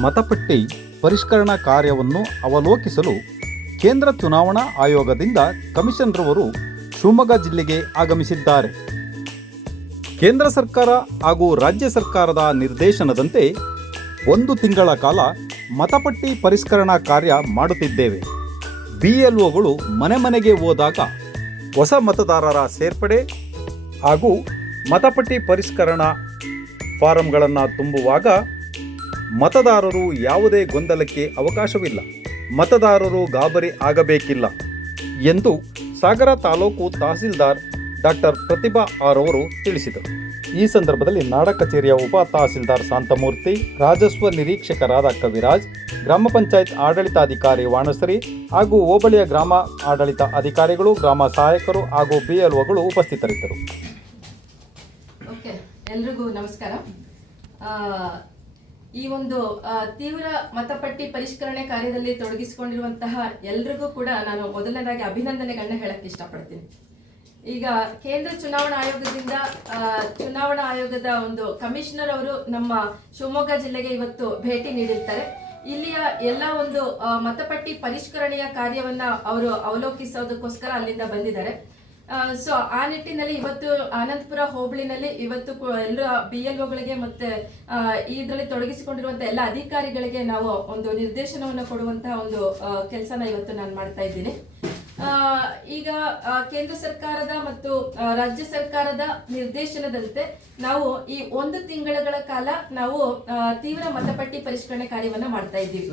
ಮತಪಟ್ಟಿ ಪರಿಷ್ಕರಣಾ ಕಾರ್ಯವನ್ನು ಅವಲೋಕಿಸಲು ಕೇಂದ್ರ ಚುನಾವಣಾ ಆಯೋಗದಿಂದ ಕಮಿಷನರ್ವರು ಶಿವಮೊಗ್ಗ ಜಿಲ್ಲೆಗೆ ಆಗಮಿಸಿದ್ದಾರೆ. ಕೇಂದ್ರ ಸರ್ಕಾರ ಹಾಗೂ ರಾಜ್ಯ ಸರ್ಕಾರದ ನಿರ್ದೇಶನದಂತೆ 1 ತಿಂಗಳ ಕಾಲ ಮತಪಟ್ಟಿ ಪರಿಷ್ಕರಣಾ ಕಾರ್ಯ ಮಾಡುತ್ತಿದ್ದೇವೆ. BLOಗಳು ಮನೆ ಮನೆಗೆ ಹೋದಾಗ ಹೊಸ ಮತದಾರರ ಸೇರ್ಪಡೆ ಹಾಗೂ ಮತಪಟ್ಟಿ ಪರಿಷ್ಕರಣಾ ಫಾರಂಗಳನ್ನು ತುಂಬುವಾಗ ಮತದಾರರು ಯಾವುದೇ ಗೊಂದಲಕ್ಕೆ ಅವಕಾಶವಿಲ್ಲ, ಮತದಾರರು ಗಾಬರಿ ಆಗಬೇಕಿಲ್ಲ ಎಂದು ಸಾಗರ ತಾಲೂಕು ತಹಸೀಲ್ದಾರ್ ಡಾಕ್ಟರ್ ಪ್ರತಿಭಾ ಆರ್ ಅವರು ತಿಳಿಸಿದರು. ಈ ಸಂದರ್ಭದಲ್ಲಿ ನಾಡ ಕಚೇರಿಯ ಉಪ ತಹಸೀಲ್ದಾರ್ ಶಾಂತಮೂರ್ತಿ, ರಾಜಸ್ವ ನಿರೀಕ್ಷಕರಾದ ಕವಿರಾಜ್, ಗ್ರಾಮ ಪಂಚಾಯತ್ ಆಡಳಿತಾಧಿಕಾರಿ ವಾಣಶ್ರೀ ಹಾಗೂ ಹೋಬಳಿಯ ಗ್ರಾಮ ಆಡಳಿತ ಅಧಿಕಾರಿಗಳು, ಗ್ರಾಮ ಸಹಾಯಕರು ಹಾಗೂ BLOಗಳು ಉಪಸ್ಥಿತರಿದ್ದರು. ಎಲ್ರಿಗೂ ನಮಸ್ಕಾರ. ಈ ಒಂದು ತೀವ್ರ ಮತಪಟ್ಟಿ ಪರಿಷ್ಕರಣೆ ಕಾರ್ಯದಲ್ಲಿ ತೊಡಗಿಸಿಕೊಂಡಿರುವಂತಹ ಎಲ್ರಿಗೂ ಕೂಡ ನಾನು ಮೊದಲನೇದಾಗಿ ಅಭಿನಂದನೆಗಳನ್ನ ಹೇಳಕ್ಕೆ ಇಷ್ಟಪಡ್ತೀನಿ. ಈಗ ಕೇಂದ್ರ ಚುನಾವಣಾ ಆಯೋಗದಿಂದ ಚುನಾವಣಾ ಆಯೋಗದ ಒಂದು ಕಮಿಷನರ್ ಅವರು ನಮ್ಮ ಶಿವಮೊಗ್ಗ ಜಿಲ್ಲೆಗೆ ಇವತ್ತು ಭೇಟಿ ನೀಡಿರ್ತಾರೆ. ಇಲ್ಲಿಯ ಎಲ್ಲ ಒಂದು ಮತಪಟ್ಟಿ ಪರಿಷ್ಕರಣೆಯ ಕಾರ್ಯವನ್ನ ಅವರು ಅವಲೋಕಿಸೋದಕ್ಕೋಸ್ಕರ ಅಲ್ಲಿಂದ ಬಂದಿದ್ದಾರೆ. ಸೊ ಆ ನಿಟ್ಟಿನಲ್ಲಿ ಇವತ್ತು ಆನಂದಪುರ ಹೋಬಳಿನಲ್ಲಿ ಇವತ್ತು ಎಲ್ಲ BLOಗಳಿಗೆ ಮತ್ತೆ ಇದರಲ್ಲಿ ತೊಡಗಿಸಿಕೊಂಡಿರುವಂತಹ ಎಲ್ಲ ಅಧಿಕಾರಿಗಳಿಗೆ ನಾವು ಒಂದು ನಿರ್ದೇಶನವನ್ನು ಕೊಡುವಂತಹ ಒಂದು ಕೆಲಸನ ಇವತ್ತು ನಾನು ಮಾಡ್ತಾ ಇದ್ದೀನಿ. ಈಗ ಕೇಂದ್ರ ಸರ್ಕಾರದ ಮತ್ತು ರಾಜ್ಯ ಸರ್ಕಾರದ ನಿರ್ದೇಶನದಂತೆ ನಾವು ಈ 1 ತಿಂಗಳ ಕಾಲ ನಾವು ತೀವ್ರ ಮತಪಟ್ಟಿ ಪರಿಷ್ಕರಣೆ ಕಾರ್ಯವನ್ನ ಮಾಡ್ತಾ ಇದ್ದೀವಿ.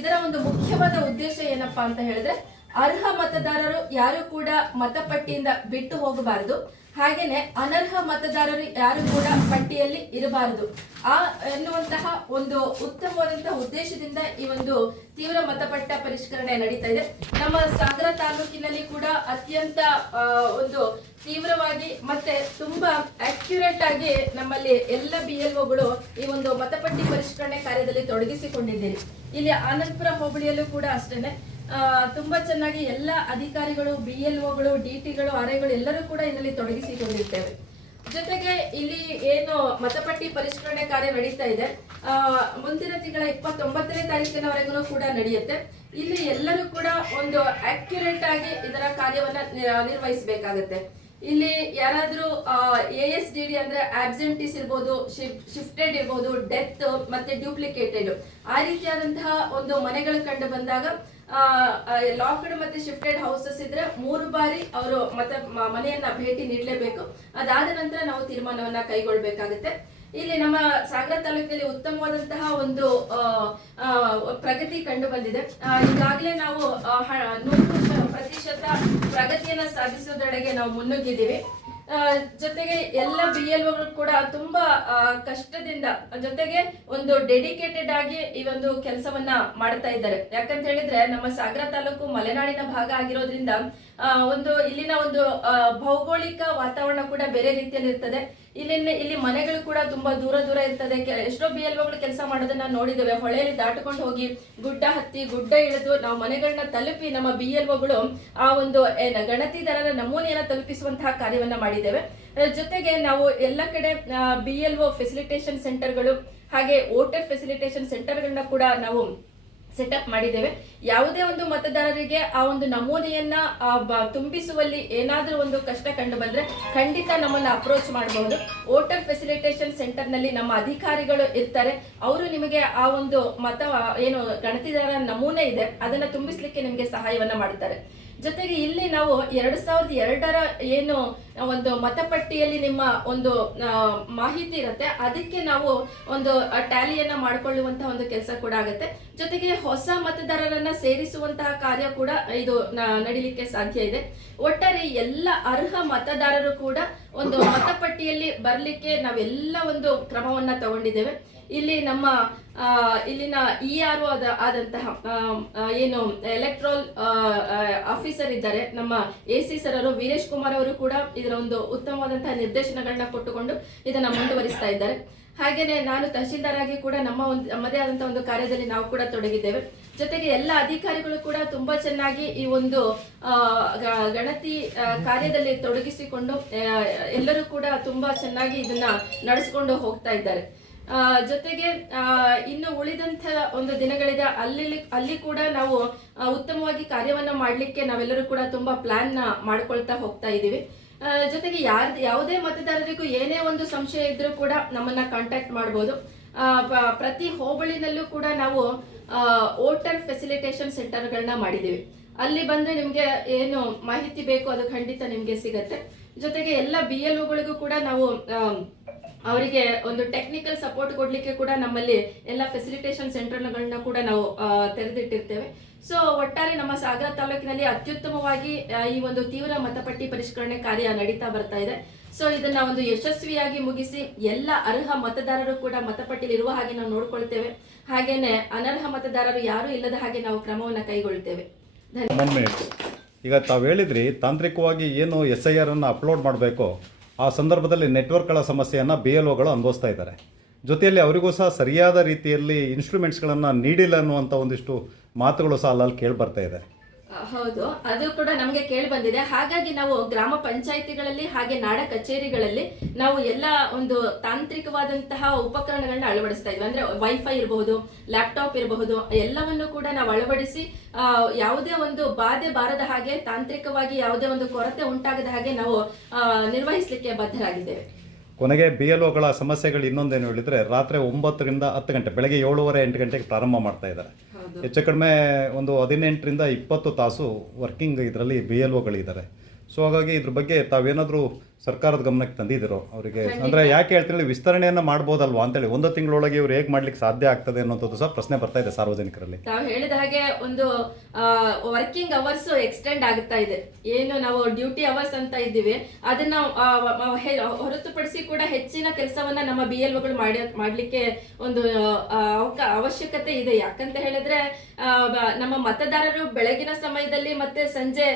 ಇದರ ಒಂದು ಮುಖ್ಯವಾದ ಉದ್ದೇಶ ಏನಪ್ಪಾ ಅಂತ ಹೇಳಿದ್ರೆ, ಅರ್ಹ ಮತದಾರರು ಯಾರು ಕೂಡ ಮತಪಟ್ಟಿಯಿಂದ ಬಿಟ್ಟು ಹೋಗಬಾರದು, ಹಾಗೇನೆ ಅನರ್ಹ ಮತದಾರರು ಯಾರು ಕೂಡ ಪಟ್ಟಿಯಲ್ಲಿ ಇರಬಾರದು ಎನ್ನುವಂತಹ ಒಂದು ಉತ್ತಮವಾದಂತಹ ಉದ್ದೇಶದಿಂದ ಈ ಒಂದು ತೀವ್ರ ಮತಪಟ್ಟ ಪರಿಷ್ಕರಣೆ ನಡೀತಾ ಇದೆ. ನಮ್ಮ ಸಾಗರ ತಾಲೂಕಿನಲ್ಲಿ ಕೂಡ ಅತ್ಯಂತ ಒಂದು ತೀವ್ರವಾಗಿ ಮತ್ತೆ ತುಂಬಾ ಅಕ್ಯುರೇಟ್ ಆಗಿ ನಮ್ಮಲ್ಲಿ ಎಲ್ಲ BLOಗಳು ಈ ಒಂದು ಮತಪಟ್ಟಿ ಪರಿಷ್ಕರಣೆ ಕಾರ್ಯದಲ್ಲಿ ತೊಡಗಿಸಿಕೊಂಡಿದ್ದೀರಿ. ಇಲ್ಲಿ ಆನಂದಪುರ ಹೋಬಳಿಯಲ್ಲೂ ಕೂಡ ಅಷ್ಟೇನೆ ತುಂಬಾ ಚೆನ್ನಾಗಿ ಎಲ್ಲ ಅಧಿಕಾರಿಗಳು, BLOಗಳು, DTಗಳು, RIಗಳು ಎಲ್ಲರೂ ಕೂಡ ಇದರಲ್ಲಿ ತೊಡಗಿಸಿಕೊಂಡಿರ್ತೇವೆ. ಜೊತೆಗೆ ಇಲ್ಲಿ ಏನು ಮತಪಟ್ಟಿ ಪರಿಷ್ಕರಣೆ ಕಾರ್ಯ ನಡೀತಾ ಇದೆ, ಮುಂದಿನ ತಿಂಗಳ 29ನೇ ತಾರೀಕಿನವರೆಗೂ ಕೂಡ ನಡೆಯುತ್ತೆ. ಇಲ್ಲಿ ಎಲ್ಲರೂ ಕೂಡ ಒಂದು ಅಕ್ಯುರೇಟ್ ಆಗಿ ಇದರ ಕಾರ್ಯವನ್ನ ನಿರ್ವಹಿಸಬೇಕಾಗತ್ತೆ. ಇಲ್ಲಿ ಯಾರಾದ್ರೂ ASDD ಅಂದ್ರೆ ಆಬ್ಸೆಂಟೀಸ್ ಇರ್ಬೋದು, ಶಿಫ್ಟೆಡ್ ಇರ್ಬೋದು, ಡೆತ್ ಮತ್ತೆ ಡ್ಯೂಪ್ಲಿಕೇಟೆಡ್ ಆ ರೀತಿಯಾದಂತಹ ಒಂದು ಮನೆಗಳು ಕಂಡು ಬಂದಾಗ ಲಾಕ್ಡ್ ಮತ್ತೆ ಶಿಫ್ಟೆಡ್ ಹೌಸಸ್ ಇದ್ರೆ 3 ಬಾರಿ ಅವರು ಮನೆಯನ್ನ ಭೇಟಿ ನೀಡಲೇಬೇಕು. ಅದಾದ ನಂತರ ನಾವು ತೀರ್ಮಾನವನ್ನ ಕೈಗೊಳ್ಳಬೇಕಾಗುತ್ತೆ. ಇಲ್ಲಿ ನಮ್ಮ ಸಾಗರ ತಾಲೂಕಿನಲ್ಲಿ ಉತ್ತಮವಾದಂತಹ ಒಂದು ಪ್ರಗತಿ ಕಂಡು ಬಂದಿದೆ. ಈಗಾಗಲೇ ನಾವು 100% ಪ್ರಗತಿಯನ್ನ ಸಾಧಿಸೋದೆಡೆಗೆ ನಾವು ಮುನ್ನುಗ್ಗಿದ್ದೀವಿ. ಜೊತೆಗೆ ಎಲ್ಲ BLOಗಳು ಕೂಡ ತುಂಬಾ ಕಷ್ಟದಿಂದ ಜೊತೆಗೆ ಒಂದು ಡೆಡಿಕೇಟೆಡ್ ಆಗಿ ಈ ಒಂದು ಕೆಲಸವನ್ನ ಮಾಡ್ತಾ ಇದ್ದಾರೆ. ಯಾಕಂತ ಹೇಳಿದ್ರೆ ನಮ್ಮ ಸಾಗರ ತಾಲೂಕು ಮಲೆನಾಡಿನ ಭಾಗ ಆಗಿರೋದ್ರಿಂದ ಇಲ್ಲಿನ ಒಂದು ಭೌಗೋಳಿಕ ವಾತಾವರಣ ಕೂಡ ಬೇರೆ ರೀತಿಯಲ್ಲಿ ಇರ್ತದೆ. ಇಲ್ಲಿ ಮನೆಗಳು ಕೂಡ ತುಂಬಾ ದೂರ ಇರ್ತದೆ. ಎಷ್ಟೋ BLOಗಳು ಕೆಲಸ ಮಾಡೋದನ್ನ ನೋಡಿದ್ದೇವೆ. ಹೊಳೆಯಲ್ಲಿ ದಾಟಕೊಂಡು ಹೋಗಿ ಗುಡ್ಡ ಹತ್ತಿ ಗುಡ್ಡ ಇಳಿದು ನಾವು ಮನೆಗಳನ್ನ ತಲುಪಿ ನಮ್ಮ BLOಗಳು ಆ ಒಂದು ಗಣತಿದಾರರ ನಮೂನೆಯನ್ನ ತಲುಪಿಸುವಂತಹ ಕಾರ್ಯವನ್ನ ಮಾಡಿದ್ದೇವೆ. ಜೊತೆಗೆ ನಾವು ಎಲ್ಲ ಕಡೆ BLO ಫೆಸಿಲಿಟೇಷನ್ ಸೆಂಟರ್ಗಳು ಹಾಗೆ ವೋಟರ್ ಫೆಸಿಲಿಟೇಷನ್ ಸೆಂಟರ್ಗಳನ್ನ ಕೂಡ ನಾವು ಸೆಟಪ್ ಮಾಡಿದ್ದೇವೆ. ಯಾವುದೇ ಒಂದು ಮತದಾರರಿಗೆ ಆ ಒಂದು ನಮೂನೆಯನ್ನ ತುಂಬಿಸುವಲ್ಲಿ ಏನಾದ್ರೂ ಒಂದು ಕಷ್ಟ ಕಂಡು ಬಂದ್ರೆ ಖಂಡಿತ ನಮ್ಮನ್ನ ಅಪ್ರೋಚ್ ಮಾಡಬಹುದು. ವೋಟರ್ ಫೆಸಿಲಿಟೇಷನ್ ಸೆಂಟರ್ ನಲ್ಲಿ ನಮ್ಮ ಅಧಿಕಾರಿಗಳು ಇರ್ತಾರೆ. ಅವರು ನಿಮಗೆ ಆ ಒಂದು ಏನು ಗಣತಿದಾರ ನಮೂನೆ ಇದೆ ಅದನ್ನ ತುಂಬಿಸ್ಲಿಕ್ಕೆ ನಿಮಗೆ ಸಹಾಯವನ್ನ ಮಾಡುತ್ತಾರೆ. ಜೊತೆಗೆ ಇಲ್ಲಿ ನಾವು 2002ರ ಏನು ಒಂದು ಮತಪಟ್ಟಿಯಲ್ಲಿ ನಿಮ್ಮ ಒಂದು ಮಾಹಿತಿ ಇರುತ್ತೆ, ಅದಕ್ಕೆ ನಾವು ಒಂದು ಟ್ಯಾಲಿಯನ್ನ ಮಾಡಿಕೊಳ್ಳುವಂತಹ ಒಂದು ಕೆಲಸ ಕೂಡ ಆಗುತ್ತೆ. ಜೊತೆಗೆ ಹೊಸ ಮತದಾರರನ್ನ ಸೇರಿಸುವಂತಹ ಕಾರ್ಯ ಕೂಡ ಇದು ನಡೀಲಿಕ್ಕೆ ಸಾಧ್ಯ ಇದೆ. ಒಟ್ಟಾರೆ ಎಲ್ಲ ಅರ್ಹ ಮತದಾರರು ಕೂಡ ಒಂದು ಮತಪಟ್ಟಿಯಲ್ಲಿ ಬರ್ಲಿಕ್ಕೆ ನಾವೆಲ್ಲ ಒಂದು ಕ್ರಮವನ್ನ ತಗೊಂಡಿದ್ದೇವೆ. ಇಲ್ಲಿ ನಮ್ಮ ಇಲ್ಲಿನ ERO ಆದಂತಹ ಏನು ಎಲೆಕ್ಟ್ರಲ್ ಆಫೀಸರ್ ಇದ್ದಾರೆ ನಮ್ಮ AC ಸರ್ ಅವರು, ವೀರೇಶ್ ಕುಮಾರ್ ಅವರು ಕೂಡ ಇದರ ಒಂದು ಉತ್ತಮವಾದಂತಹ ನಿರ್ದೇಶನಗಳನ್ನ ಕೊಟ್ಟುಕೊಂಡು ಇದನ್ನ ಮುಂದುವರಿಸ್ತಾ ಇದ್ದಾರೆ. ಹಾಗೇನೆ ನಾನು ತಹಶೀಲ್ದಾರ್ ಆಗಿ ಕೂಡ ನಮ್ಮದೇ ಆದಂತಹ ಒಂದು ಕಾರ್ಯದಲ್ಲಿ ನಾವು ಕೂಡ ತೊಡಗಿದ್ದೇವೆ. ಜೊತೆಗೆ ಎಲ್ಲ ಅಧಿಕಾರಿಗಳು ಕೂಡ ತುಂಬಾ ಚೆನ್ನಾಗಿ ಈ ಒಂದು ಗಣತಿ ಕಾರ್ಯದಲ್ಲಿ ತೊಡಗಿಸಿಕೊಂಡು ಎಲ್ಲರೂ ಕೂಡ ತುಂಬಾ ಚೆನ್ನಾಗಿ ಇದನ್ನ ನಡೆಸಿಕೊಂಡು ಹೋಗ್ತಾ ಇದ್ದಾರೆ. ಜೊತೆಗೆ ಇನ್ನು ಉಳಿದಂಥ ಒಂದು ದಿನಗಳಿದೆ, ಅಲ್ಲಿ ಕೂಡ ನಾವು ಉತ್ತಮವಾಗಿ ಕಾರ್ಯವನ್ನ ಮಾಡಲಿಕ್ಕೆ ನಾವೆಲ್ಲರೂ ಕೂಡ ತುಂಬಾ ಪ್ಲಾನ್ ಮಾಡ್ಕೊಳ್ತಾ ಹೋಗ್ತಾ ಇದ್ದೀವಿ. ಜೊತೆಗೆ ಯಾವುದೇ ಮತದಾರರಿಗೂ ಏನೇ ಒಂದು ಸಂಶಯ ಇದ್ರೂ ಕೂಡ ನಮ್ಮನ್ನ ಕಾಂಟ್ಯಾಕ್ಟ್ ಮಾಡ್ಬೋದು. ಪ್ರತಿ ಹೋಬಳಿನಲ್ಲೂ ಕೂಡ ನಾವು ವೋಟರ್ ಫೆಸಿಲಿಟೇಷನ್ ಸೆಂಟರ್ಗಳನ್ನ ಮಾಡಿದ್ದೀವಿ. ಅಲ್ಲಿ ಬಂದ್ರೆ ನಿಮ್ಗೆ ಏನು ಮಾಹಿತಿ ಬೇಕು ಅದು ಖಂಡಿತ ನಿಮ್ಗೆ ಸಿಗತ್ತೆ. ಜೊತೆಗೆ ಎಲ್ಲ BLOಗಳಿಗೂ ಕೂಡ ನಾವು ಅವರಿಗೆ ಒಂದು ಟೆಕ್ನಿಕಲ್ ಸಪೋರ್ಟ್ ಕೊಡ್ಲಿಕ್ಕೆ ಕೂಡ ನಮ್ಮಲ್ಲಿ ಎಲ್ಲ ಫೆಸಿಲಿಟೇಷನ್ ಸೆಂಟರ್ಗಳನ್ನ ಕೂಡ ನಾವು ತೆರೆದಿಟ್ಟಿರ್ತೇವೆ. ಸೊ ಒಟ್ಟಾರೆ ನಮ್ಮ ಸಾಗರ ತಾಲೂಕಿನಲ್ಲಿ ಅತ್ಯುತ್ತಮವಾಗಿ ಈ ಒಂದು ತೀವ್ರ ಮತಪಟ್ಟಿ ಪರಿಷ್ಕರಣೆ ಕಾರ್ಯ ನಡೀತಾ ಬರ್ತಾ ಇದೆ. ಸೊ ಇದನ್ನ ಒಂದು ಯಶಸ್ವಿಯಾಗಿ ಮುಗಿಸಿ ಎಲ್ಲ ಅರ್ಹ ಮತದಾರರು ಕೂಡ ಮತಪಟ್ಟಿಲಿ ಇರುವ ಹಾಗೆ ನಾವು ನೋಡ್ಕೊಳ್ತೇವೆ. ಹಾಗೇನೆ ಅನರ್ಹ ಮತದಾರರು ಯಾರು ಇಲ್ಲದ ಹಾಗೆ ನಾವು ಕ್ರಮವನ್ನು ಕೈಗೊಳ್ತೇವೆ. ಈಗ ತಾವು ಹೇಳಿದ್ರಿ ತಾಂತ್ರಿಕವಾಗಿ ಏನು SIR ಅನ್ನು ಅಪ್ಲೋಡ್ ಮಾಡಬೇಕು, ಆ ಸಂದರ್ಭದಲ್ಲಿ ನೆಟ್ವರ್ಕ್ಗಳ ಸಮಸ್ಯೆಯನ್ನು BLOಗಳು ಅನುಭವಿಸ್ತಾ ಇದ್ದಾರೆ. ಜೊತೆಯಲ್ಲಿ ಅವರಿಗೂ ಸಹ ಸರಿಯಾದ ರೀತಿಯಲ್ಲಿ ಇನ್ಸ್ಟ್ರೂಮೆಂಟ್ಸ್ಗಳನ್ನು ನೀಡಿಲ್ಲ ಅನ್ನುವಂಥ ಒಂದಿಷ್ಟು ಮಾತುಗಳು ಸಹ ಅಲ್ಲಲ್ಲಿ ಕೇಳಿ ಬರ್ತಾ ಇದೆ. ಹೌದು, ಅದು ಕೂಡ ನಮಗೆ ಕೇಳಿ ಬಂದಿದೆ. ಹಾಗಾಗಿ ನಾವು ಗ್ರಾಮ ಪಂಚಾಯಿತಿಗಳಲ್ಲಿ ಹಾಗೆ ನಾಡ ಕಚೇರಿಗಳಲ್ಲಿ ನಾವು ಎಲ್ಲ ಒಂದು ತಾಂತ್ರಿಕವಾದಂತಹ ಉಪಕರಣಗಳನ್ನ ಅಳವಡಿಸ್ತಾ ಇದ್ವಿ. ಅಂದ್ರೆ ವೈಫೈ ಇರಬಹುದು, ಲ್ಯಾಪ್ಟಾಪ್ ಇರಬಹುದು, ಎಲ್ಲವನ್ನು ಕೂಡ ನಾವು ಅಳವಡಿಸಿ ಯಾವುದೇ ಒಂದು ಬಾಧೆ ಬಾರದ ಹಾಗೆ, ತಾಂತ್ರಿಕವಾಗಿ ಯಾವುದೇ ಒಂದು ಕೊರತೆ ಉಂಟಾಗದ ಹಾಗೆ ನಾವು ನಿರ್ವಹಿಸಲಿಕ್ಕೆ ಬದ್ಧರಾಗಿದ್ದೇವೆ. ಕೊನೆಗೆ BLOಗಳ ಸಮಸ್ಯೆಗಳು ಇನ್ನೊಂದೇನು ಹೇಳಿದರೆ, ರಾತ್ರಿ 9 ರಿಂದ 10 ಗಂಟೆ, ಬೆಳಗ್ಗೆ 7:30 8 ಗಂಟೆಗೆ ಪ್ರಾರಂಭ ಮಾಡ್ತಾ ಇದ್ದಾರೆ. ಹೆಚ್ಚು ಕಡಿಮೆ ಒಂದು 18 ರಿಂದ 20 ತಾಸು ವರ್ಕಿಂಗ್ ಇದರಲ್ಲಿ BLOಗಳಿದ್ದಾರೆ. ಸೊ ಹಾಗಾಗಿ ಇದ್ರ ಬಗ್ಗೆ ತಾವೇನಾದರೂ ಸರ್ಕಾರದ ಗಮನಕ್ಕೆ ತಂದಿದ್ದೀರೋ ಅವರಿಗೆ? ಅಂದರೆ ಯಾಕೆ ಹೇಳ್ತೀವಿ, ವಿಸ್ತರಣೆಯನ್ನು ಮಾಡ್ಬೋದಲ್ವಾ ಅಂತೇಳಿ, 1 ತಿಂಗಳೊಳಗೆ ಇವ್ರು ಹೇಗೆ ಮಾಡ್ಲಿಕ್ಕೆ ಸಾಧ್ಯ ಆಗ್ತದೆ ಅನ್ನೋದು ಸಹ ಪ್ರಶ್ನೆ ಬರ್ತಾ ಇದೆ ಸಾರ್ವಜನಿಕರಲ್ಲಿ. ತಾವು ಹೇಳಿದ ಹಾಗೆ ಒಂದು ವರ್ಕಿಂಗ್ ಅವರ್ಸ್ ಎಕ್ಸ್ಟೆಂಡ್ ಆಗುತ್ತಾ ಇದೆ. ಏನು ನಾವು ಡ್ಯೂಟಿ ಅವರ್ಸ್ ಅಂತ ಇದ್ದೀವಿ ಅದನ್ನ ಹೊರತುಪಡಿಸಿ ಕೂಡ ಹೆಚ್ಚಿನ ಕೆಲಸವನ್ನ ನಮ್ಮ BLOಗಳು ಮಾಡ್ಲಿಕ್ಕೆ ಒಂದು ಅವಶ್ಯಕತೆ ಇದೆ. ಯಾಕಂತ ಹೇಳಿದ್ರೆ ನಮ್ಮ ಮತದಾರರು ಬೆಳಗಿನ ಸಮಯದಲ್ಲಿ ಮತ್ತೆ ಸಂಜೆ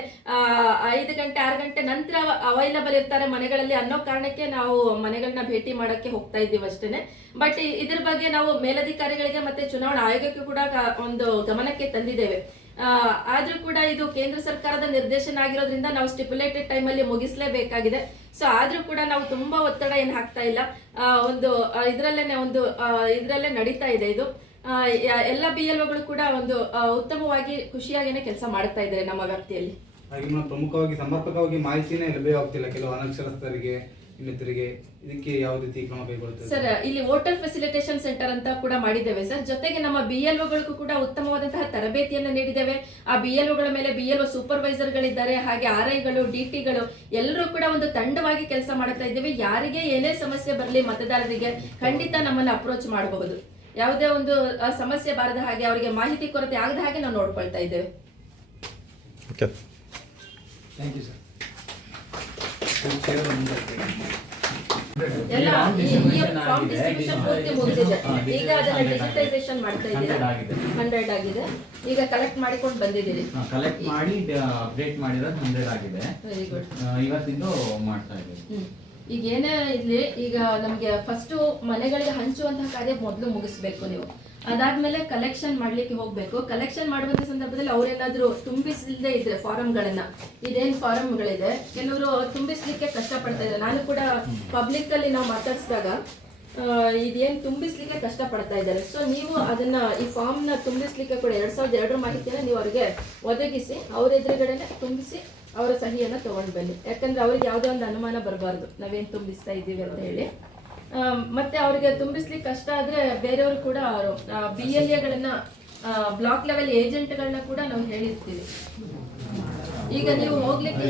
5 ಗಂಟೆ 6 ಗಂಟೆ ನಂತರ ಅವೈಲಬಲ್ ಇರ್ತಾರೆ ಮನೆಗಳಲ್ಲಿ ಅನ್ನೋ ಕಾರಣಕ್ಕೆ ನಾವು ಮನೆಗಳನ್ನ ಭೇಟಿ ಮಾಡಕ್ಕೆ ಹೋಗ್ತಾ ಇದ್ದೀವಿ ಅಷ್ಟೇನೆ. ಬಟ್ ಇದ್ರ ಬಗ್ಗೆ ನಾವು ಮೇಲಧಿಕಾರಿಗಳಿಗೆ ಮತ್ತೆ ಚುನಾವಣಾ ಆಯೋಗಕ್ಕೆ ಕೂಡ ಒಂದು ಗಮನಕ್ಕೆ ತಂದಿದ್ದೇವೆ. ಆದ್ರೂ ಕೂಡ ಇದು ಕೇಂದ್ರ ಸರ್ಕಾರದ ನಿರ್ದೇಶನ ಆಗಿರೋದ್ರಿಂದ ನಾವು ಸ್ಟಿಪ್ಯುಲೇಟೆಡ್ ಟೈಮ್ ಅಲ್ಲಿ ಮುಗಿಸ್ಲೇಬೇಕಾಗಿದೆ. ಸೊ ಆದ್ರೂ ಕೂಡ ನಾವು ತುಂಬಾ ಒತ್ತಡ ಏನು ಹಾಕ್ತಾ ಇಲ್ಲ. ಒಂದು ಇದ್ರಲ್ಲೇ ನಡೀತಾ ಇದೆ ಇದು. ಎಲ್ಲ BLOಗಳು ಕೂಡ ಒಂದು ಉತ್ತಮವಾಗಿ ಖುಷಿಯಾಗಿನೇ ಕೆಲಸ ಮಾಡ್ತಾ ಇದ್ದಾರೆ ನಮ್ಮ ವ್ಯಾಪ್ತಿಯಲ್ಲಿ. ಪ್ರಮುಖವಾಗಿ ಸಮರ್ಪಕವಾಗಿ ಮಾಹಿತಿನೇ ಲಭ್ಯವಾಗ್ತಿಲ್ಲ ಕೆಲವು ಅನಕ್ಷರಸ್ಥರಿಗೆ, ಇನ್ನಿತರಿಗೆ. ಇದಕ್ಕೆ ಯಾವ ರೀತಿ ಕ್ರಮ ಕೈಗೊಳ್ಳುತ್ತದೆ ಸರ್? ಇಲ್ಲಿ ವೋಟರ್ ಫೆಸಿಲಿಟೇಷನ್ ಸೆಂಟರ್ ಅಂತ ಕೂಡ ಮಾಡಿದ್ದೇವೆ ಸರ್. ಜೊತೆಗೆ ನಮ್ಮ BLOಗಳಿಗೂ ಕೂಡ ಉತ್ತಮವಾದಂತಹ ತರಬೇತಿಯನ್ನು ನೀಡಿದ್ದೇವೆ. ಆ BLOಗಳ ಮೇಲೆ BLO ಸೂಪರ್ವೈಸರ್ಗಳಿದ್ದಾರೆ, ಹಾಗೆ RIಗಳು, DTಗಳು ಎಲ್ಲರೂ ಕೂಡ ಒಂದು ತಂಡವಾಗಿ ಕೆಲಸ ಮಾಡ್ತಾ ಇದ್ದೇವೆ. ಯಾರಿಗೆ ಏನೇ ಸಮಸ್ಯೆ ಬರಲಿ ಮತದಾರರಿಗೆ ಖಂಡಿತ ನಮ್ಮನ್ನು ಅಪ್ರೋಚ್ ಮಾಡಬಹುದು. ಯಾವುದೇ ಒಂದು ಸಮಸ್ಯೆ ಬಾರದ ಹಾಗೆ, ಅವರಿಗೆ ಮಾಹಿತಿ ಕೊರತೆ ಆಗದ ಹಾಗೆ ನಾವು ನೋಡ್ಕೊಳ್ತಾ ಇದ್ದೇವೆ. Thank you sir. ಎಲ್ಲ ಫಾರ್ಮ್ ಡಿಸ್ಟ್ರಿಬ್ಯೂಷನ್ ಪೂರ್ತಿ ಮುಗಿದಿದೆ. ಈಗ ಅದನ್ನ ಡಿಜಿಟೈಸೇಷನ್ ಮಾಡ್ತಾ ಇದ್ದೀರಾ? 100 ಆಗಿದೆ. ಈಗ ಕಲೆಕ್ಟ್ ಮಾಡಿಕೊಂಡು ಬಂದಿದ್ದೀರಿ? ಕಲೆಕ್ಟ್ ಮಾಡಿ ಅಪ್ಡೇಟ್ ಮಾಡಿರೋದು 100 ಆಗಿದೆ. Very good. ಇವತ್ತಿಂದು ಮಾಡ್ತಾ ಇದ್ದೀವಿ. ಈಗ ಏನೇ ಇರ್ಲಿ, ಈಗ ನಮ್ಗೆ ಫಸ್ಟ್ ಮನೆಗಳಿಗೆ ಹಂಚುವಂತಹ ಕಾರ್ಯ ಮೊದಲು ಮುಗಿಸ್ಬೇಕು ನೀವು. ಅದಾದ್ಮೇಲೆ ಕಲೆಕ್ಷನ್ ಮಾಡ್ಲಿಕ್ಕೆ ಹೋಗ್ಬೇಕು. ಕಲೆಕ್ಷನ್ ಮಾಡುವಂತ ಸಂದರ್ಭದಲ್ಲಿ ಅವ್ರೇನಾದ್ರೂ ತುಂಬಿಸಲಿಲ್ಲದೆ ಇದ್ರೆ ಫಾರಮ್ಗಳನ್ನ, ಇದೇನ್ ಫಾರಮ್ಗಳಿದೆ ಕೆಲವರು ತುಂಬಿಸ್ಲಿಕ್ಕೆ ಕಷ್ಟ ಪಡ್ತಾ ಇದ್ದಾರೆ. ನಾನು ಕೂಡ ಪಬ್ಲಿಕ್ ಅಲ್ಲಿ ನಾವು ಮಾತಾಡಿಸಿದಾಗ ಇದೇನ್ ತುಂಬಿಸ್ಲಿಕ್ಕೆ ಕಷ್ಟ ಪಡ್ತಾ ಇದ್ದಾರೆ. ಸೊ ನೀವು ಅದನ್ನ ಈ ಫಾರ್ಮ್ ನ ತುಂಬಿಸ್ಲಿಕ್ಕೆ ಕೂಡ 2002 ಮಾಹಿತಿಯನ್ನ ನೀವು ಅವ್ರಿಗೆ ಒದಗಿಸಿ ಅವ್ರ ಎದುರುಗಡೆನೆ ತುಂಬಿಸಿ ಅವರ ಸಹಿಯನ್ನ ತಗೊಂಡು ಬನ್ನಿ. ಯಾಕಂದ್ರೆ ಅವ್ರಿಗೆ ಯಾವುದೋ ಒಂದು ಅನುಮಾನ ಬರಬಾರ್ದು ನಾವೇನ್ ತುಂಬಿಸ್ತಾ ಇದ್ದೀವಿ ಅಂತ ಹೇಳಿ. ಮತ್ತೆ ಅವ್ರಿಗೆ ತುಂಬಿಸ್ಲಿಕ್ಕೆ ಕಷ್ಟ ಆದ್ರೆ ಬೇರೆಯವರು ಕೂಡ BLAಗಳನ್ನ ಬ್ಲಾಕ್ ಲೆವೆಲ್ ಏಜೆಂಟ್ಗಳನ್ನ ಕೂಡ ನಾವು ಹೇಳಿರ್ತೀವಿ. ಈಗ ನೀವು ಹೋಗ್ಲಿಕ್ಕೆ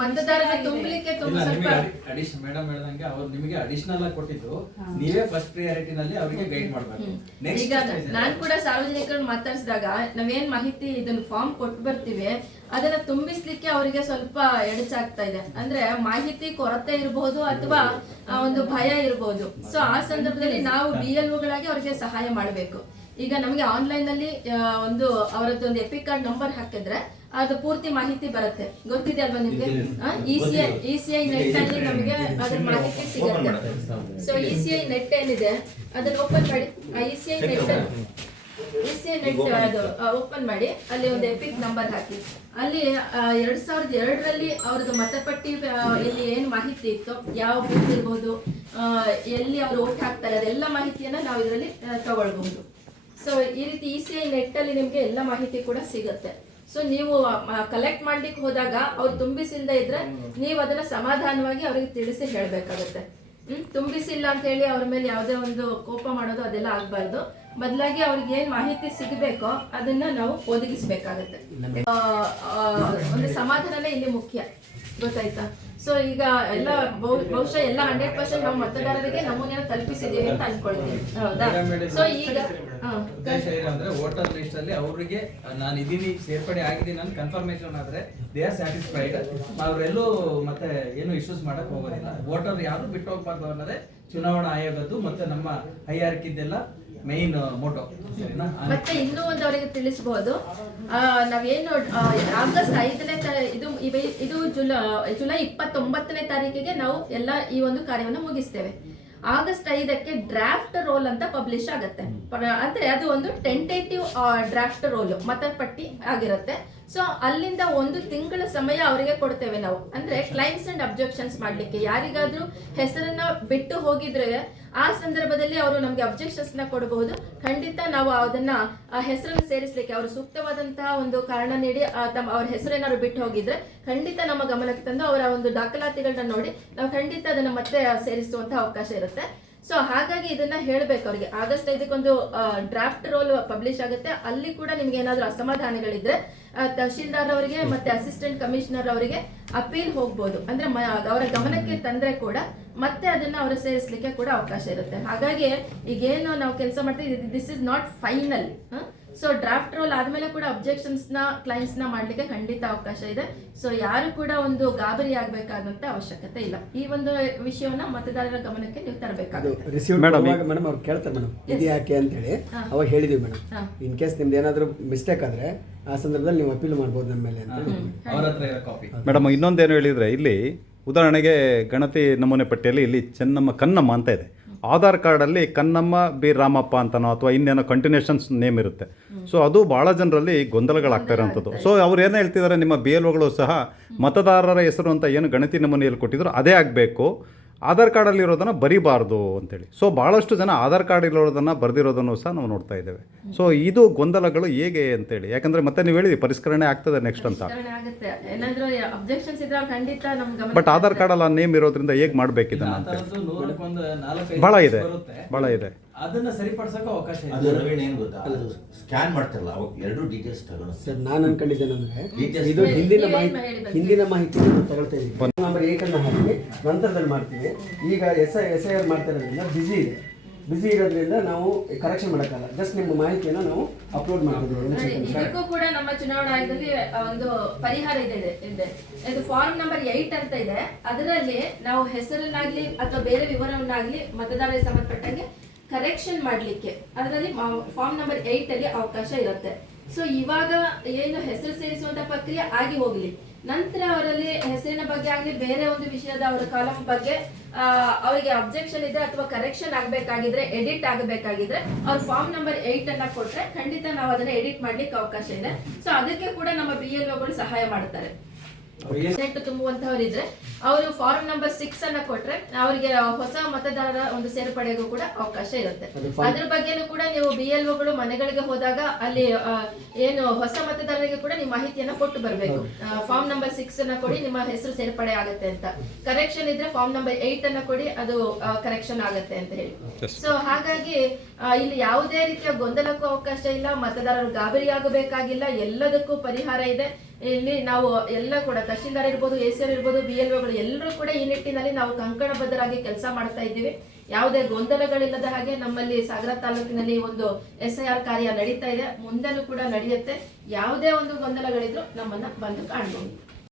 ಮತದಾರರ ತುಂಬಲಿಕ್ಕೆ ಮೇಡಮ್ ಹೇಳ್ದಂಗೆ ಅವ್ರು ನಿಮಗೆ ಅಡಿಷನಲ್ ಆಗಿ ಕೊಟ್ಟಿದ್ದು, ನೀವೇ ಫಸ್ಟ್ ಪ್ರಿಯಾರಿಟಿನಲ್ಲಿ ಅವರಿಗೆ ಗೈಡ್ ಮಾಡಬೇಕು. ಈಗ ನಾನ್ ಕೂಡ ಸಾರ್ವಜನಿಕರನ್ನ ಮಾತಾಡಿಸಿದಾಗ ನಾವೇನ್ ಮಾಹಿತಿ ಇದನ್ನ ಫಾರ್ಮ್ ಕೊಟ್ಟು ಬರ್ತೀವಿ ಅದನ್ನ ತುಂಬಿಸ್ಲಿಕ್ಕೆ ಅವರಿಗೆ ಸ್ವಲ್ಪ ಎಡಚಾಗ್ತಾ ಇದೆ. ಅಂದ್ರೆ ಮಾಹಿತಿ ಕೊರತೆ ಇರಬಹುದು ಅಥವಾ ಒಂದು ಭಯ ಇರಬಹುದು. ಸೊ ಆ ಸಂದರ್ಭದಲ್ಲಿ ನಾವು BLOಗಳಾಗಿ ಅವ್ರಿಗೆ ಸಹಾಯ ಮಾಡಬೇಕು. ಈಗ ನಮಗೆ ಆನ್ಲೈನ್ ಅಲ್ಲಿ ಒಂದು ಅವರದ್ದೊಂದು ಎಪಿಕ್ ಕಾರ್ಡ್ ನಂಬರ್ ಹಾಕಿದ್ರೆ ಅದು ಪೂರ್ತಿ ಮಾಹಿತಿ ಬರುತ್ತೆ. ಗೊತ್ತಿದೆ ಅಲ್ವಾ ನಿಮ್ಗೆ? ECI ನೆಟ್ ಅಲ್ಲಿ ನಮಗೆ ಅದ್ರ ಮಾಹಿತಿ ಸಿಗುತ್ತೆ. ಸೊ ECI ನೆಟ್ ಏನಿದೆ ಅದನ್ನ ಓಪನ್ ಮಾಡಿ. ಆ ECI ನೆಟ್ ECI ನೆಟ್ ಅದು ಓಪನ್ ಮಾಡಿ ಅಲ್ಲಿ ಒಂದು ಎಪಿಕ್ ನಂಬರ್ ಹಾಕಿ. ಅಲ್ಲಿ 2002ರಲ್ಲಿ ಅವ್ರದ್ದು ಮತಪಟ್ಟಿ ಇಲ್ಲಿ ಏನು ಮಾಹಿತಿ ಇತ್ತು, ಯಾವ ಬೂತ್ ಇರ್ಬೋದು, ಎಲ್ಲಿ ಅವ್ರು ಓಟ್ ಹಾಕ್ತಾರೆ, ಅದೆಲ್ಲ ಮಾಹಿತಿಯನ್ನ ನಾವು ಇದರಲ್ಲಿ ತಗೊಳ್ಬಹುದು. ಸೊ ಈ ರೀತಿ ECI ನೆಟ್ ಅಲ್ಲಿ ನಿಮ್ಗೆ ಎಲ್ಲ ಮಾಹಿತಿ ಕೂಡ ಸಿಗುತ್ತೆ. ಸೊ ನೀವು ಕಲೆಕ್ಟ್ ಮಾಡ್ಲಿಕ್ಕೆ ಹೋದಾಗ ಅವ್ರು ತುಂಬಿಸಿಲ್ದೇ ಇದ್ರೆ ನೀವು ಅದನ್ನ ಸಮಾಧಾನವಾಗಿ ಅವ್ರಿಗೆ ತಿಳಿಸಿ ಹೇಳ್ಬೇಕಾಗತ್ತೆ. ತುಂಬಿಸಿಲ್ಲ ಅಂತ ಹೇಳಿ ಅವ್ರ ಮೇಲೆ ಯಾವುದೇ ಒಂದು ಕೋಪ ಮಾಡೋದು ಅದೆಲ್ಲ ಆಗ್ಬಾರ್ದು. ಬದಲಾಗಿ ಅವ್ರಿಗೆ ಏನ್ ಮಾಹಿತಿ ಸಿಗಬೇಕೋ ಅದನ್ನ ನಾವು ಒದಗಿಸ್ಬೇಕಾಗತ್ತೆ. ಒಂದು ಸಮಾಧಾನನೇ ಇಲ್ಲಿ ಮುಖ್ಯ, ಗೊತ್ತಾಯ್ತಾ? ಸೊ ಈಗ ಎಲ್ಲ ಬಹುಶಃ ಎಲ್ಲ 100% ನಾವು ಮತದಾರರಿಗೆ ನಮೂನೆಯನ್ನು ತಲುಪಿಸಿದೀವಿ ಅಂತ ಅನ್ಕೊಳ್ತೀನಿ, ಹೌದಾ? ಸೊ ಈಗ ಉದ್ದೇಶ ಏನಂದ್ರೆ ವೋಟರ್ ಲಿಸ್ಟ್ ಅಲ್ಲಿ ಅವರಿಗೆ ನಾನು ಇದೀನಿ, ಸೇರ್ಪಡೆ ಆಗಿದ್ದೀನಿ ಅಂತ ಕನ್ಫರ್ಮೇಶನ್ ಆದ್ರೆ ದೇ ಆರ್ ಸ್ಯಾಟಿಸ್ಫೈಡ್. ಅವರೆಲ್ಲೂ ಮತ್ತೆ ಏನು ಇಶ್ಯೂಸ್ ಮಾಡಕ್ ಹೋಗೋದಿಲ್ಲ. ವೋಟರ್ ಯಾರು ಬಿಟ್ಟು ಹೋಗ್ಬಾರ್ದು ಅನ್ನೋದೇ ಚುನಾವಣಾ ಆಯೋಗದ್ದು ಮತ್ತೆ ನಮ್ಮ ಹೈಯಾರಿಕಿದ್ದೆಲ್ಲ ಮೈನ್ ಮೋಟೋ. ಮತ್ತೆ ಇನ್ನೂ ಒಂದು ಅವರಿಗೆ ತಿಳಿಸಬಹುದು, ನಾವೇನು ಆಗಸ್ಟ್ 5ನೇ ಇದು ಜುಲೈ 29ನೇ ತಾರೀಕಿಗೆ ನಾವು ಎಲ್ಲ ಈ ಒಂದು ಕಾರ್ಯವನ್ನು ಮುಗಿಸ್ತೇವೆ. ಆಗಸ್ಟ್ 5ಕ್ಕೆ ಡ್ರಾಫ್ಟ್ ರೋಲ್ ಅಂತ ಪಬ್ಲಿಷ್ ಆಗುತ್ತೆ. ಅಂದ್ರೆ ಅದು ಒಂದು ಟೆಂಟೇಟಿವ್ ಡ್ರಾಫ್ಟ್ ರೋಲ್ ಮತಪಟ್ಟಿ ಆಗಿರುತ್ತೆ. ಸೊ ಅಲ್ಲಿಂದ 1 ತಿಂಗಳ ಸಮಯ ಅವರಿಗೆ ಕೊಡ್ತೇವೆ ನಾವು, ಅಂದ್ರೆ ಕ್ಲೈಮ್ಸ್ ಅಂಡ್ ಅಬ್ಜೆಕ್ಷನ್ಸ್ ಮಾಡ್ಲಿಕ್ಕೆ. ಯಾರಿಗಾದ್ರೂ ಹೆಸರನ್ನ ಬಿಟ್ಟು ಹೋಗಿದ್ರೆ ಆ ಸಂದರ್ಭದಲ್ಲಿ ಅವರು ನಮ್ಗೆ ಅಬ್ಜೆಕ್ಷನ್ಸ್ ನ ಕೊಡಬಹುದು. ಖಂಡಿತ ನಾವು ಅದನ್ನ ಹೆಸರನ್ನು ಸೇರಿಸಲಿಕ್ಕೆ ಅವರು ಸೂಕ್ತವಾದಂತಹ ಒಂದು ಕಾರಣ ನೀಡಿ ಅವ್ರ ಹೆಸರೇನಾದ್ರು ಬಿಟ್ಟು ಹೋಗಿದ್ರೆ ಖಂಡಿತ ನಮ್ಮ ಗಮನಕ್ಕೆ ತಂದು ಅವರ ಒಂದು ದಾಖಲಾತಿಗಳನ್ನ ನೋಡಿ ನಾವು ಖಂಡಿತ ಅದನ್ನ ಮತ್ತೆ ಸೇರಿಸುವಂತಹ ಅವಕಾಶ ಇರುತ್ತೆ. ಸೊ ಹಾಗಾಗಿ ಇದನ್ನ ಹೇಳ್ಬೇಕು ಅವ್ರಿಗೆ. ಆಗಸ್ಟ್ 5ಕ್ಕೆ ಡ್ರಾಫ್ಟ್ ರೋಲ್ ಪಬ್ಲಿಷ್ ಆಗುತ್ತೆ. ಅಲ್ಲಿ ಕೂಡ ನಿಮ್ಗೆ ಏನಾದ್ರು ಅಸಮಾಧಾನಗಳಿದ್ರೆ ತಹಶೀಲ್ದಾರ್ ಅವರಿಗೆ ಮತ್ತೆ ಅಸಿಸ್ಟೆಂಟ್ ಕಮಿಷನರ್ ಅವರಿಗೆ ಅಪೀಲ್ ಹೋಗ್ಬೋದು. ಅಂದ್ರೆ ಅವರ ಗಮನಕ್ಕೆ ತಂದ್ರೆ ಕೂಡ ಮತ್ತೆ ಅದನ್ನ ಅವರು ಸೇರಿಸಲಿಕ್ಕೆ ಕೂಡ ಅವಕಾಶ ಇರುತ್ತೆ. ಹಾಗಾಗಿ ಈಗೇನು ನಾವು ಕೆಲಸ ಮಾಡ್ತೀವಿ, this is not final. So draft roll ಆದ್ಮೇಲೆ ಕೂಡ ಅಬ್ಜೆಕ್ಷನ್ಸ್ ನ ಕ್ಲೈಮ್ಸ್ ನ ಮಾಡ್ಲಿಕ್ಕೆ ಖಂಡಿತ ಅವಕಾಶ ಇದೆ. ಸೊ ಯಾರು ಕೂಡ ಒಂದು ಗಾಬರಿ ಆಗ್ಬೇಕಾದಂತ ಅವಶ್ಯಕತೆ ಇಲ್ಲ. ಈ ಒಂದು ವಿಷಯವನ್ನ ಮತದಾರರ ಗಮನಕ್ಕೆ ನೀವು ತರಬೇಕಾಗುತ್ತೆ. ಮೇಡಮ್ ಅವ್ರು ಕೇಳ್ತಾರೆ ಮೇಡಮ್ ಇದು ಯಾಕೆ ಅಂತ ಹೇಳಿ ಅವಾಗ ಹೇಳಿದೀವಿ ಮೇಡಮ್. ಇನ್ ಕೇಸ್ ನಿಮ್ದು ಏನಾದ್ರು ಮಿಸ್ಟೇಕ್ ಆದ್ರೆ ಆ ಸಂದರ್ಭದಲ್ಲಿ ನೀವು ಅಪೀಲ್ ಮಾಡ್ಬೋದು ನಮ್ಮ ಮೇಲೆ ಅಂತ ಅವ್ರ ಹತ್ರ ಇರೋ ಕಾಪಿ. ಮೇಡಮ್ ಇನ್ನೊಂದೇನು ಹೇಳಿದರೆ, ಇಲ್ಲಿ ಉದಾಹರಣೆಗೆ ಗಣತಿ ನಮೂನೆ ಪಟ್ಟಿಯಲ್ಲಿ ಇಲ್ಲಿ ಕನ್ನಮ್ಮ ಅಂತ ಇದೆ. ಆಧಾರ್ ಕಾರ್ಡಲ್ಲಿ ಕನ್ನಮ್ಮ ಬಿ ರಾಮಪ್ಪ ಅಂತನೋ ಅಥವಾ ಇನ್ನೇನೋ ಕಂಟಿನ್ಯೂಷನ್ಸ್ ನೇಮ್ ಇರುತ್ತೆ. ಸೊ ಅದು ಭಾಳ ಜನರಲ್ಲಿ ಗೊಂದಲಗಳಾಗ್ತಾ ಇರೋಂಥದ್ದು. ಸೊ ಅವ್ರು ಏನು ಹೇಳ್ತಿದ್ದಾರೆ, ನಿಮ್ಮ BLOಗಳು ಸಹ ಮತದಾರರ ಹೆಸರು ಅಂತ ಏನು ಗಣತಿ ನಮೂನೆಯಲ್ಲಿ ಕೊಟ್ಟಿದ್ರು ಅದೇ ಆಗಬೇಕು, ಆಧಾರ್ ಕಾರ್ಡಲ್ಲಿ ಇರೋದನ್ನು ಬರೀಬಾರ್ದು ಅಂತೇಳಿ. ಸೊ ಭಾಳಷ್ಟು ಜನ ಆಧಾರ್ ಕಾರ್ಡ್ ಇರೋದನ್ನು ಬರೆದಿರೋದನ್ನು ಸಹ ನಾವು ನೋಡ್ತಾ ಇದ್ದೇವೆ. ಸೊ ಇದು ಗೊಂದಲಗಳು ಹೇಗೆ ಅಂತೇಳಿ, ಯಾಕಂದರೆ ಮತ್ತೆ ನೀವು ಹೇಳಿದ್ರಿ ಪರಿಷ್ಕರಣೆ ಆಗ್ತದೆ ನೆಕ್ಸ್ಟ್ ಅಂತ. ಬಟ್ ಆಧಾರ್ ಕಾರ್ಡಲ್ಲಿ ಆ ನೇಮ್ ಇರೋದ್ರಿಂದ ಹೇಗೆ ಮಾಡಬೇಕಿದೆ ಅಂತ ಭಾಳ ಇದೆ, ಭಾಳ ಇದೆ. ಅದನ್ನ ಸರಿಪಡಿಸೋಕೆ ಅವಕಾಶ ಇದೆ. ಅದು ನವೀನ್ ಏನು ಗೊತ್ತಾ, ಅದು ಸ್ಕ್ಯಾನ್ ಮಾಡ್ತಾರಲ್ಲ ಅವಾಗ 2 ಡೀಟೇಲ್ಸ್ ತಗೊಳ್ಳೋ ಸರ್. ನಾನು ಅನ್ಕೊಂಡಿದ್ದೇನೆ ಇದು ಹಿಂದಿನ ಮಾಹಿತಿ ತಗೊಳ್ತಾ ಇದ್ದೀವಿ. ನಂಬರ್ 8 ಅನ್ನು ಹಾಕಿ ನಂತರದಲ್ಲಿ ಮಾಡ್ತೀವಿ. ಈಗ SIR ಮಾಡ್ತಾ ಇರೋದ್ರಿಂದ ಬಿಸಿ ಇರೋದ್ರಿಂದ ನಾವು ಕರೆಕ್ಷನ್ ಮಾಡೋಕ್ಕಲ್ಲ. ಜಸ್ಟ್ ನಿಮ್ಮ ಮಾಹಿತಿಯನ್ನು ನಾವು ಅಪ್ಲೋಡ್ ಮಾಡ್ತೀವಿ. ಇದಕ್ಕೂ ಕೂಡ ನಮ್ಮ ಚುನಾವಣಾ ಆಯೋಗದಲ್ಲಿ ಒಂದು ಪರಿಹಾರ ಇದೆ. ಇದು ಫಾರ್ಮ್ ನಂಬರ್ 8 ಅಂತ ಇದೆ. ಅದರಲ್ಲಿ ನಾವು ಹೆಸರನ್ನಾಗ್ಲಿ ಅಥವಾ ಬೇರೆ ವಿವರವನ್ನಾಗ್ಲಿ ಮತದಾರರಿಗೆ ಸಂಬಂಧಪಟ್ಟಂಗೆ ಕರೆಕ್ಷನ್ ಮಾಡ್ಲಿಕ್ಕೆ ಅದರಲ್ಲಿ ಫಾರ್ಮ್ ನಂಬರ್ 8 ಅಲ್ಲಿ ಅವಕಾಶ ಇರುತ್ತೆ. ಸೊ ಇವಾಗ ಏನು ಹೆಸರು ಸೇರಿಸುವಂತ ಪ್ರಕ್ರಿಯೆ ಆಗಿ ಹೋಗ್ಲಿ, ನಂತರ ಅವರಲ್ಲಿ ಹೆಸರಿನ ಬಗ್ಗೆ ಆಗ್ಲಿ ಬೇರೆ ಒಂದು ವಿಷಯದ ಅವರ ಕಾಲಂ ಬಗ್ಗೆ ಅವರಿಗೆ ಅಬ್ಜೆಕ್ಷನ್ ಇದೆ ಅಥವಾ ಕರೆಕ್ಷನ್ ಆಗ್ಬೇಕಾಗಿದ್ರೆ, ಎಡಿಟ್ ಆಗಬೇಕಾಗಿದ್ರೆ ಅವ್ರ ಫಾರ್ಮ್ ನಂಬರ್ 8 ಅನ್ನ ಕೊಟ್ರೆ ಖಂಡಿತ ನಾವು ಅದನ್ನ ಎಡಿಟ್ ಮಾಡ್ಲಿಕ್ಕೆ ಅವಕಾಶ ಇದೆ. ಸೊ ಅದಕ್ಕೆ ಕೂಡ ನಮ್ಮ BLOಗಳು ಸಹಾಯ ಮಾಡ್ತಾರೆ. ತುಂಬುವಂತವರಿದ್ರೆ ಅವರು ಫಾರ್ಮ್ ನಂಬರ್ 6 ಅನ್ನ ಕೊಟ್ರೆ ಅವರಿಗೆ ಹೊಸ ಮತದಾರರ ಒಂದು ಸೇರ್ಪಡೆಗೂ ಕೂಡ ಅವಕಾಶ ಇರುತ್ತೆ. ಅದ್ರ ಬಗ್ಗೆನೂ ಕೂಡ ನೀವು BLOಗಳು ಮನೆಗಳಿಗೆ ಹೋದಾಗ ಅಲ್ಲಿ ಏನು ಹೊಸ ಮತದಾರರಿಗೆ ಕೂಡ ನೀವು ಮಾಹಿತಿಯನ್ನ ಕೊಟ್ಟು ಬರಬೇಕು. ಫಾರ್ಮ್ ನಂಬರ್ 6 ಅನ್ನ ಕೊಡಿ, ನಿಮ್ಮ ಹೆಸರು ಸೇರ್ಪಡೆ ಆಗುತ್ತೆ ಅಂತ. ಕರೆಕ್ಷನ್ ಇದ್ರೆ ಫಾರ್ಮ್ ನಂಬರ್ 8 ಅನ್ನ ಕೊಡಿ, ಅದು ಕರೆಕ್ಷನ್ ಆಗುತ್ತೆ ಅಂತ ಹೇಳಿ. ಸೊ ಹಾಗಾಗಿ ಇಲ್ಲಿ ಯಾವುದೇ ರೀತಿಯ ಗೊಂದಲಕ್ಕೂ ಅವಕಾಶ ಇಲ್ಲ, ಮತದಾರರು ಗಾಬರಿ ಆಗಬೇಕಾಗಿಲ್ಲ, ಎಲ್ಲದಕ್ಕೂ ಪರಿಹಾರ ಇದೆ. ಇಲ್ಲಿ ನಾವು ಎಲ್ಲ ಕೂಡ ತಹಶೀಲ್ದಾರ್ ಇರ್ಬೋದು, ACR ಇರ್ಬೋದು, BLOಗಳು ಎಲ್ಲರೂ ಕೂಡ ಈ ನಿಟ್ಟಿನಲ್ಲಿ ನಾವು ಕಂಕಣಬದ್ಧರಾಗಿ ಕೆಲಸ ಮಾಡ್ತಾ ಇದ್ದೀವಿ. ಯಾವುದೇ ಗೊಂದಲಗಳಿಲ್ಲದ ಹಾಗೆ ನಮ್ಮಲ್ಲಿ ಸಾಗರ ತಾಲೂಕಿನಲ್ಲಿ ಒಂದು SIR ಕಾರ್ಯ ನಡೀತಾ ಇದೆ. ಮುಂದೆನೂ ಕೂಡ ನಡೆಯುತ್ತೆ. ಯಾವುದೇ ಒಂದು ಗೊಂದಲಗಳಿದ್ರು ನಮ್ಮನ್ನ ಬಂದು ಕಾಣಬಹುದು.